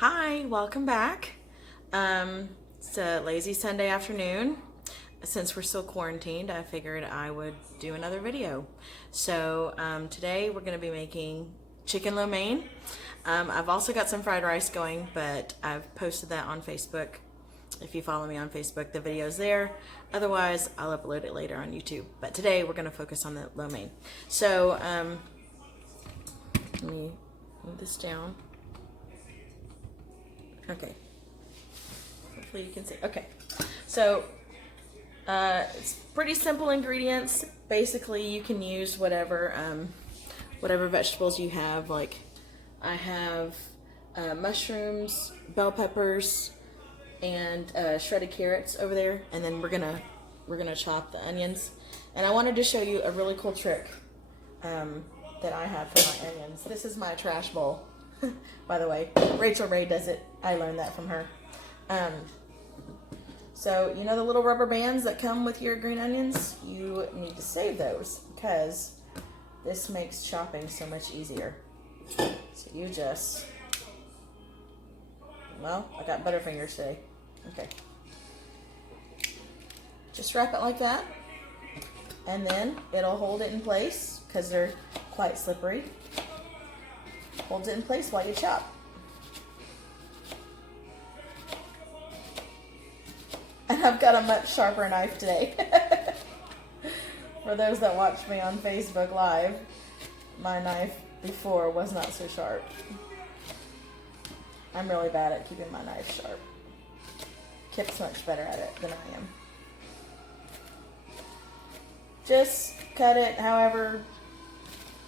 Hi, welcome back. It's a lazy Sunday afternoon. Since we're still quarantined, I figured I would do another video. So today we're going to be making chicken lo mein. I've also got some fried rice going, but I've posted that on Facebook. If you follow me on Facebook, the video's there. Otherwise, I'll upload it later on YouTube. But today we're going to focus on the lo mein. So let me move this down. Okay. Hopefully you can see. Okay. So it's pretty simple ingredients. Basically, you can use whatever vegetables you have. Like I have mushrooms, bell peppers, and shredded carrots over there. And then we're gonna chop the onions. And I wanted to show you a really cool trick that I have for my onions. This is my trash bowl. By the way, Rachel Ray does it. I learned that from her. So you know the little rubber bands that come with your green onions? You need to save those because this makes chopping so much easier. So you just, well, I got butterfingers today. Okay. Just wrap it like that, and then it'll hold it in place because they're quite slippery. Holds it in place while you chop. And I've got a much sharper knife today. For those that watch me on Facebook Live, my knife before was not so sharp. I'm really bad at keeping my knife sharp. Kip's much better at it than I am. Just cut it however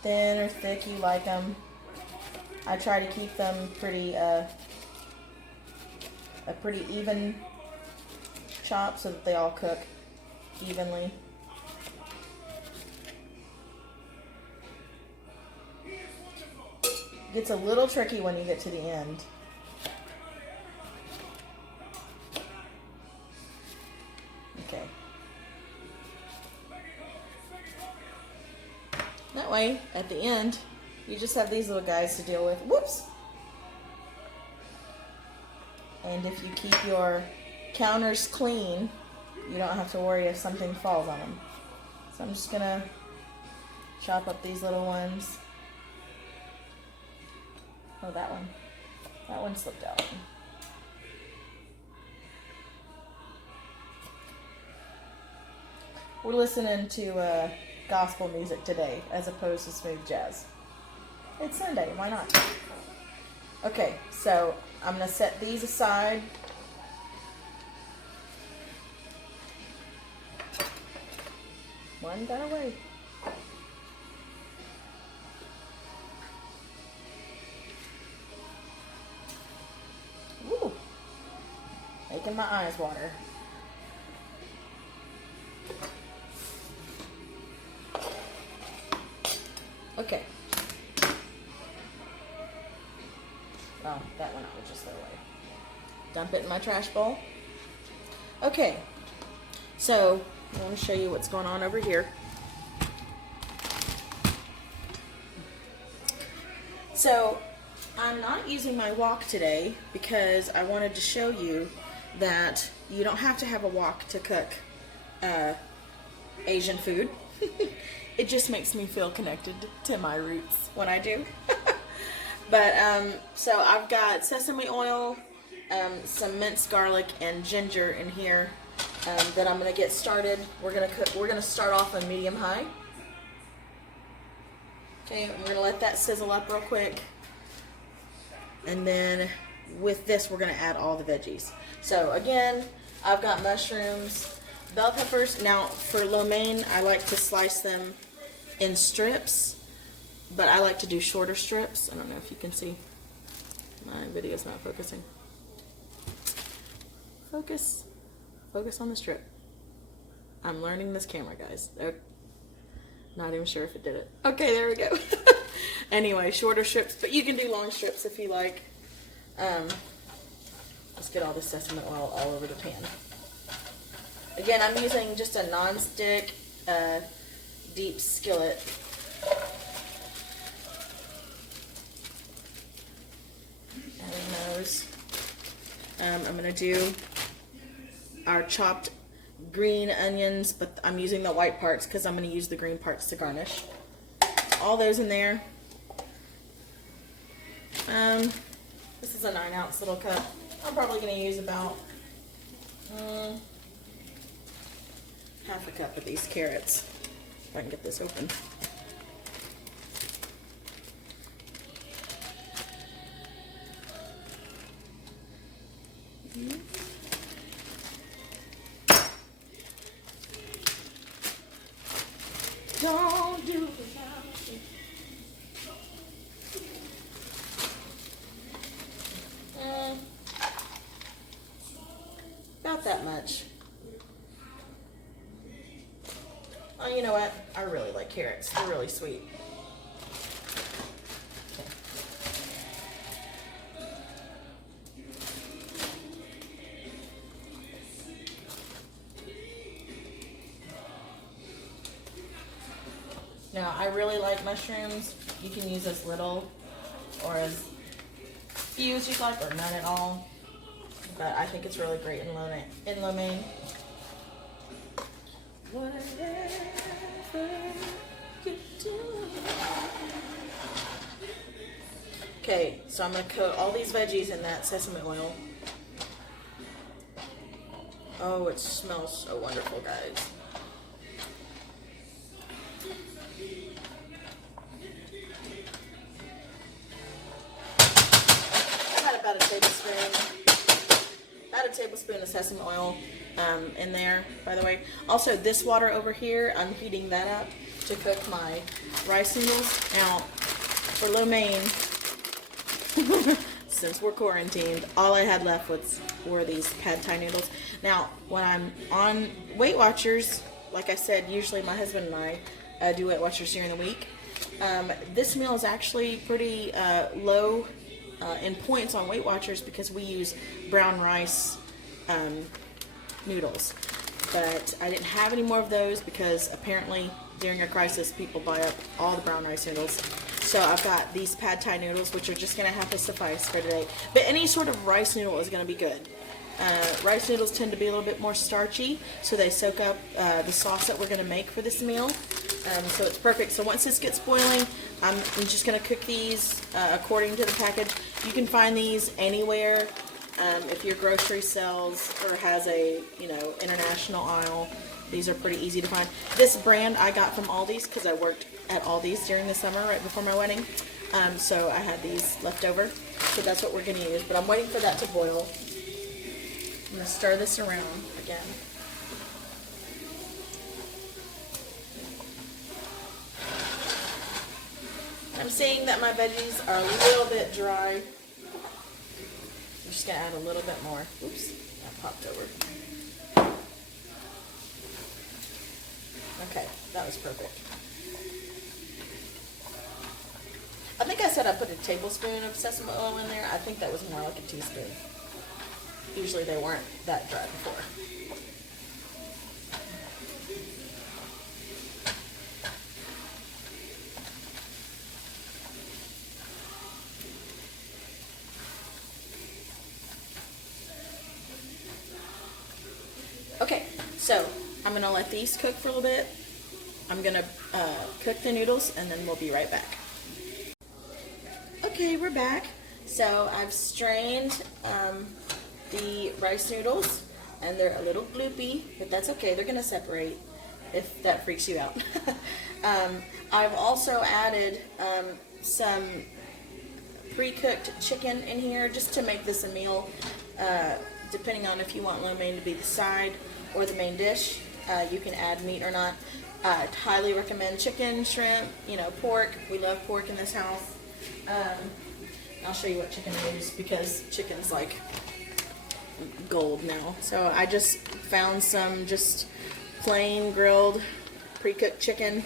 thin or thick you like them. I try to keep them pretty a pretty even chop so that they all cook evenly. Gets a little tricky when you get to the end. Okay. That way, at the end, you just have these little guys to deal with. Whoops! And if you keep your counters clean, you don't have to worry if something falls on them. So I'm just gonna chop up these little ones. Oh, that one slipped out. We're listening to gospel music today as opposed to smooth jazz. It's Sunday, why not? Okay, so I'm gonna set these aside. One got away. Woo! Making my eyes water. Okay. Oh, that one I will just throw away. Dump it in my trash bowl. Okay. So, I want to show you what's going on over here. So, I'm not using my wok today because I wanted to show you that you don't have to have a wok to cook Asian food. It just makes me feel connected to my roots when I do. But, so I've got sesame oil, some minced garlic and ginger in here. That I'm gonna get started. We're gonna start off on medium high. Okay, we're gonna let that sizzle up real quick, and then with this we're gonna add all the veggies. So again, I've got mushrooms, bell peppers. Now for lo mein, I like to slice them in strips, but I like to do shorter strips. I don't know if you can see. My video's not focusing. Focus on the strip. I'm learning this camera, guys. Not even sure if it did it. Okay, there we go. Anyway, shorter strips, but you can do long strips if you like. Let's get all the sesame oil all over the pan. Again, I'm using just a non-stick deep skillet. Adding those. I'm going to do our chopped green onions, but I'm using the white parts because I'm going to use the green parts to garnish. All those in there. This is a 9-ounce little cup. I'm probably going to use about half a cup of these carrots. If I can get this open. Don't do it without me. About that much. Oh, you know what? I really like carrots. They're really sweet. Now, I really like mushrooms. You can use as little or as few as you like, or none at all. But I think it's really great in lo mein. Okay, so I'm going to coat all these veggies in that sesame oil. Oh, it smells so wonderful, guys. About a tablespoon of sesame oil in there, by the way. Also, this water over here, I'm heating that up to cook my rice noodles. Now, for lo mein, since we're quarantined, all I had left were these pad thai noodles. Now, when I'm on Weight Watchers, like I said, usually my husband and I do Weight Watchers during the week. This meal is actually pretty low in points on Weight Watchers because we use brown rice noodles. But I didn't have any more of those because apparently during a crisis people buy up all the brown rice noodles. So I've got these pad thai noodles, which are just going to have to suffice for today. But any sort of rice noodle is going to be good. Rice noodles tend to be a little bit more starchy, so they soak up the sauce that we're going to make for this meal. So it's perfect. So once this gets boiling, I'm just going to cook these according to the package. You can find these anywhere. If your grocery sells or has a international aisle, these are pretty easy to find. This brand I got from Aldi's because I worked at Aldi's during the summer right before my wedding. So I had these left over. So that's what we're going to use. But I'm waiting for that to boil. I'm going to stir this around again. I'm seeing that my veggies are a little bit dry. I'm just going to add a little bit more. Oops, that popped over. Okay, that was perfect. I think I said I put a tablespoon of sesame oil in there. I think that was more like a teaspoon. Usually they weren't that dry before. Okay, so I'm going to let these cook for a little bit. I'm going to cook the noodles and then we'll be right back. Okay, we're back. So I've strained the rice noodles and they're a little gloopy, but that's okay. They're going to separate if that freaks you out. I've also added some pre-cooked chicken in here just to make this a meal, depending on if you want lo mein to be the side or the main dish. You can add meat or not. I highly recommend chicken, shrimp, pork. We love pork in this house. I'll show you what chicken I use because chicken's like gold now. So I just found some just plain grilled pre-cooked chicken,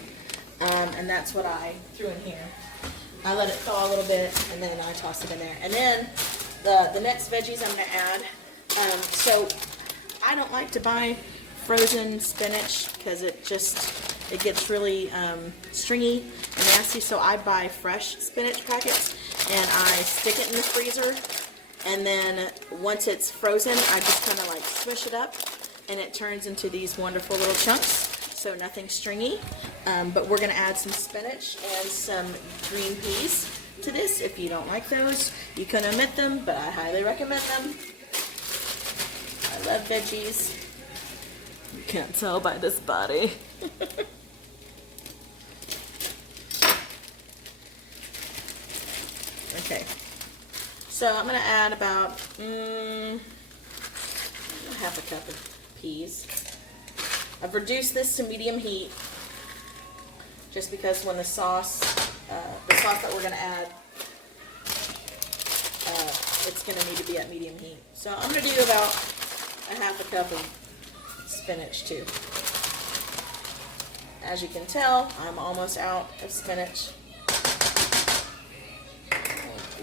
and that's what I threw in here. I let it thaw a little bit and then I toss it in there. And then the next veggies I'm going to add. So I don't like to buy frozen spinach because it gets really stringy and nasty. So I buy fresh spinach packets and I stick it in the freezer And then once it's frozen, I just kind of like swish it up and it turns into these wonderful little chunks. So nothing stringy. But we're gonna add some spinach and some green peas to this. If you don't like those, you can omit them, but I highly recommend them. I love veggies. You can't tell by this body. Okay, so I'm gonna add about half a cup of peas. I've reduced this to medium heat just because when the sauce that we're gonna add, it's gonna need to be at medium heat. So I'm gonna do about a half a cup of spinach too. As you can tell, I'm almost out of spinach.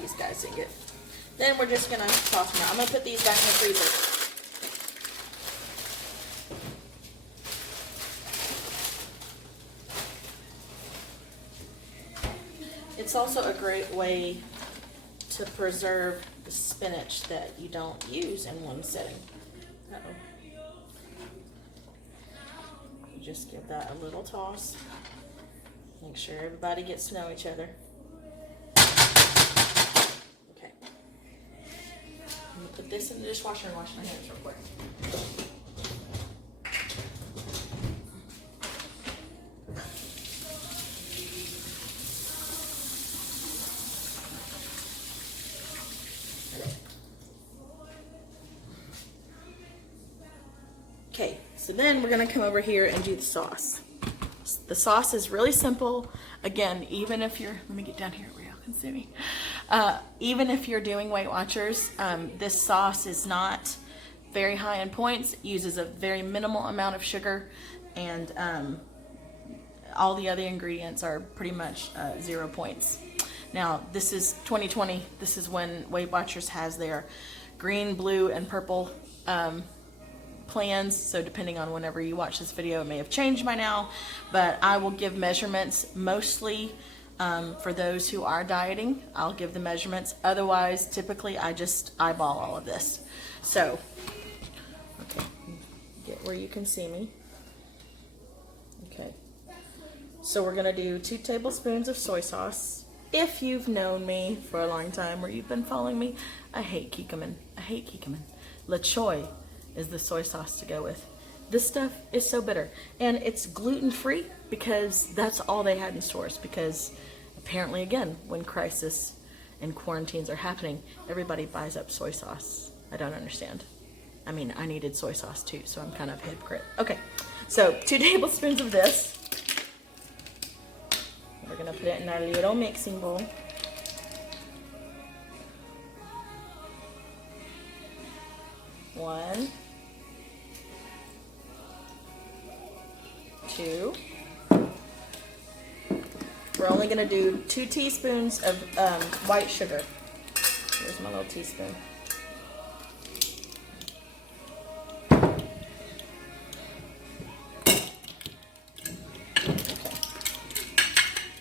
These guys didn't get. Then we're just gonna toss them out. I'm gonna put these back in the freezer. It's also a great way to preserve the spinach that you don't use in one setting. Uh-oh. You just give that a little toss. Make sure everybody gets to know each other. Okay. I'm gonna put this in the dishwasher and wash my hands real quick. Okay, so then we're gonna come over here and do the sauce. The sauce is really simple. Again, even if you're, let me get down here where y'all can see me. Even if you're doing Weight Watchers, this sauce is not very high in points. It uses a very minimal amount of sugar, and all the other ingredients are pretty much 0 points. Now, this is 2020. This is when Weight Watchers has their green, blue, and purple plans, so depending on whenever you watch this video, it may have changed by now, but I will give measurements mostly for those who are dieting. I'll give the measurements. Otherwise, typically I just eyeball all of this. So, okay, get where you can see me. Okay, so we're gonna do 2 tablespoons of soy sauce. If you've known me for a long time or you've been following me, I hate kikkoman. I hate kikkoman. La Choy is the soy sauce to go with. This stuff is so bitter, and it's gluten-free because that's all they had in stores, because apparently, again, when crisis and quarantines are happening, everybody buys up soy sauce. I don't understand. I mean, I needed soy sauce too, so I'm kind of a hypocrite. Okay, so 2 tablespoons of this. We're gonna put it in our little mixing bowl. One, 2. We're only going to do 2 teaspoons of white sugar. Here's my little teaspoon. Okay.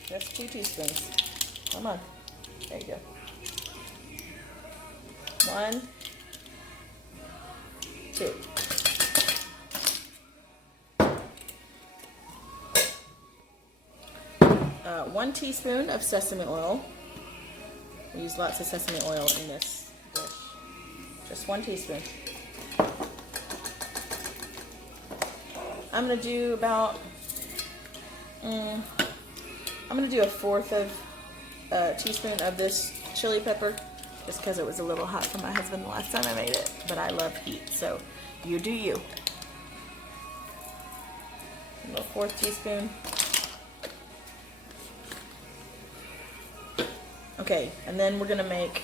Just 2 teaspoons. Come on. There you go. 1, 2. 1 teaspoon of sesame oil. We use lots of sesame oil in this dish. Just 1 teaspoon. I'm going to do about, I'm going to do 1/4 of a teaspoon of this chili pepper, just because it was a little hot for my husband the last time I made it, but I love heat, so you do you. A little 1/4 teaspoon. Okay, and then we're gonna make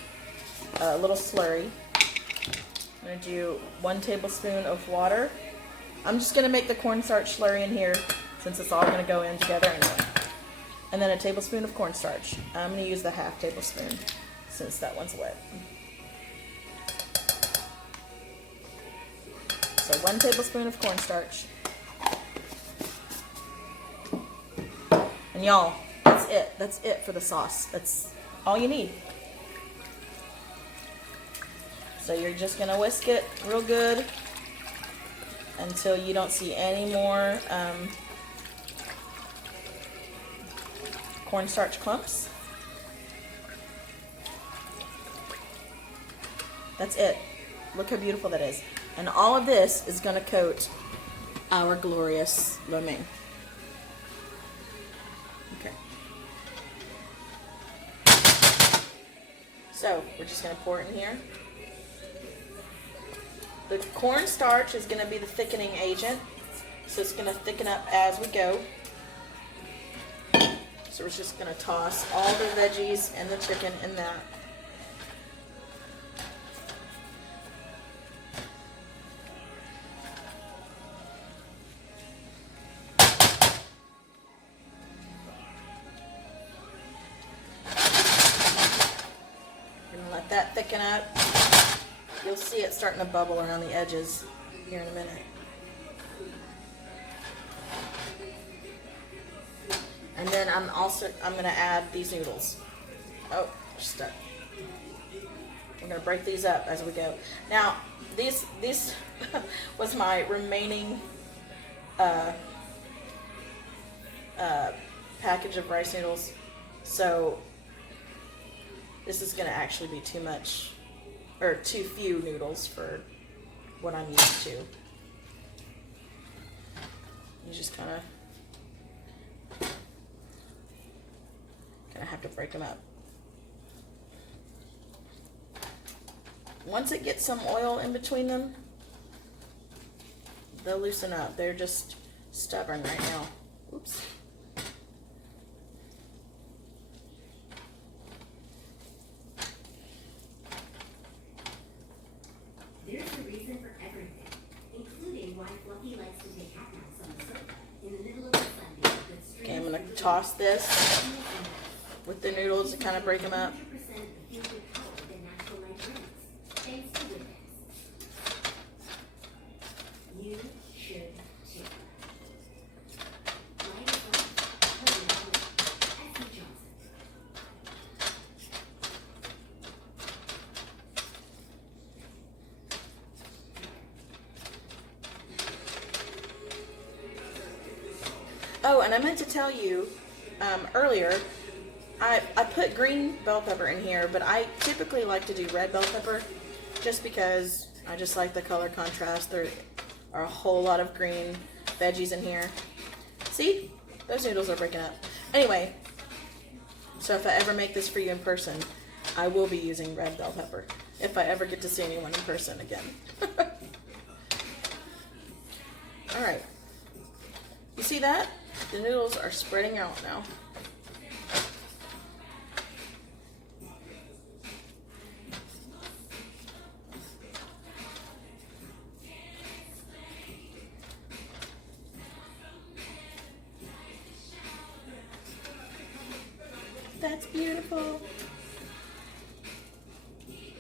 a little slurry. I'm gonna do 1 tablespoon of water. I'm just gonna make the cornstarch slurry in here since it's all gonna go in together anyway. And then a tablespoon of cornstarch. I'm gonna use the 1/2 tablespoon since that one's wet. So 1 tablespoon of cornstarch. And y'all, that's it. That's it for the sauce. That's all you need. So you're just gonna whisk it real good until you don't see any more cornstarch clumps. That's it. Look how beautiful that is. And all of this is gonna coat our glorious lo mein. Okay. So we're just gonna pour it in here. The cornstarch is gonna be the thickening agent, so it's gonna thicken up as we go. So we're just gonna toss all the veggies and the chicken in that. Let that thicken up. You'll see it starting to bubble around the edges here in a minute. And then I'm going to add these noodles. Oh, they're stuck. We're going to break these up as we go. Now, these was my remaining package of rice noodles. So this is going to actually be too much, or too few noodles for what I'm used to. You just kind of have to break them up. Once it gets some oil in between them, they'll loosen up. They're just stubborn right now. Oops. There's a reason for everything, including why Fluffy likes to take cat naps on the sofa in the middle of the Sunday. Okay, I'm going to toss this with the noodles to kind of break them up. You should too. Oh, and I meant to tell you earlier, I put green bell pepper in here, but I typically like to do red bell pepper just because I just like the color contrast. There are a whole lot of green veggies in here. See? Those noodles are breaking up. Anyway, so if I ever make this for you in person, I will be using red bell pepper if I ever get to see anyone in person again. Alright. You see that? The noodles are spreading out now. That's beautiful. Okay.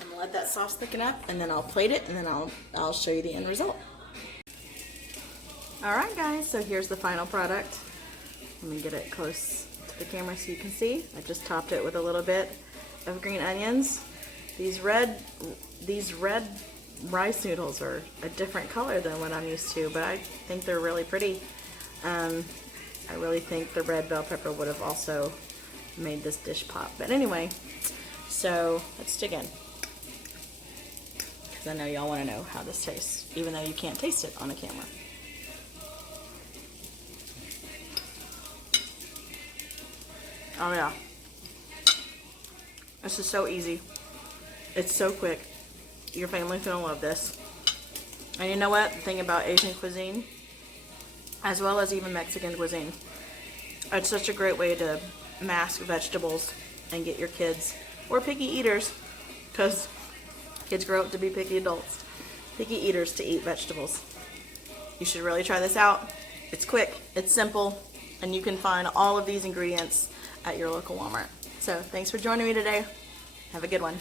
I'm gonna let that sauce thicken up, and then I'll plate it, and then I'll show you the end result. All right, guys. So here's the final product. Let me get it close to the camera so you can see. I just topped it with a little bit of green onions. These red rice noodles are a different color than what I'm used to, but I think they're really pretty. I really think the red bell pepper would have also made this dish pop. But anyway, so let's dig in. Because I know y'all want to know how this tastes, even though you can't taste it on a camera. Oh yeah. This is so easy. It's so quick. Your family's gonna love this. And you know what? The thing about Asian cuisine, as well as even Mexican cuisine, it's such a great way to mask vegetables and get your kids, or picky eaters, because kids grow up to be picky adults, picky eaters to eat vegetables. You should really try this out. It's quick, it's simple, and you can find all of these ingredients at your local Walmart. So thanks for joining me today. Have a good one.